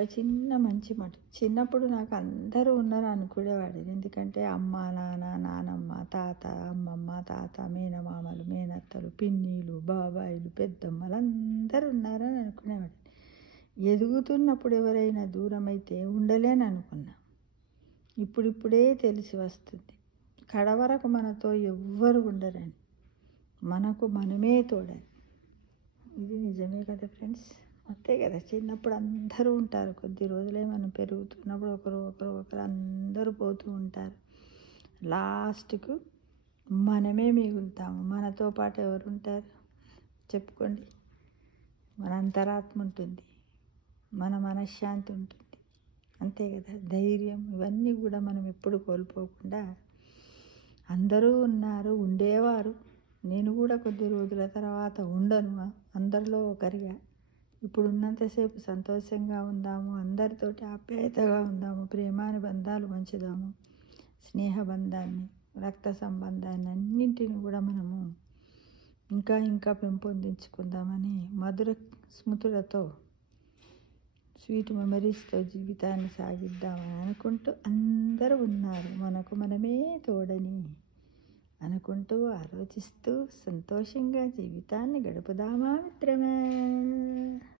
ఒక చిన్న మంచి మాట. చిన్నప్పుడు నాకు అందరూ ఉన్నారు అనుకునేవాడిని. ఎందుకంటే అమ్మ, నాన్న, నానమ్మ, తాత, అమ్మమ్మ, తాత, మేనమామలు, మేనత్తలు, పిన్నిలు, బాబాయిలు, పెద్దమ్మలు అందరూ ఉన్నారని అనుకునేవాడిని. ఎదుగుతున్నప్పుడు ఎవరైనా దూరమైతే ఉండలేననుకున్నా. ఇప్పుడిప్పుడే తెలిసి వస్తుంది. కడవరకు మనతో ఎవ్వరు ఉండరని. మనకు మనమే తోడని. ఇది నిజమే కదా ఫ్రెండ్స్. అంతే కదా, చిన్నప్పుడు అందరూ ఉంటారు. కొద్ది రోజులే మనం పెరుగుతున్నప్పుడు ఒకరు అందరూ పోతూ ఉంటారు. లాస్ట్కు మనమే మిగులుతాము. మనతో పాటు ఎవరు ఉంటారు చెప్పుకోండి. మన అంతరాత్మ ఉంటుంది, మన మనశ్శాంతి ఉంటుంది. అంతే కదా, ధైర్యం, ఇవన్నీ కూడా మనం ఎప్పుడు కోల్పోకుండా అందరూ ఉన్నారు, ఉండేవారు. నేను కూడా కొద్ది రోజుల తర్వాత ఉండను అందరిలో ఒకరిగా. ఇప్పుడు ఉన్నంతసేపు సంతోషంగా ఉందాము, అందరితోటి ఆప్యాయతగా ఉందాము, ప్రేమానుబంధాలు పంచుదాము, స్నేహబంధాన్ని, రక్త సంబంధాన్ని అన్నింటిని కూడా మనము ఇంకా ఇంకా పెంపొందించుకుందామని మధుర స్మృతులతో, స్వీట్ మెమరీస్తో జీవితాన్ని సాగిద్దామని అనుకుంటూ అందరూ ఉన్నారు, మనకు మనమే తోడని అనుకుంటూ ఆలోచిస్తూ సంతోషంగా జీవితాన్ని గడుపుదామా మిత్రమా.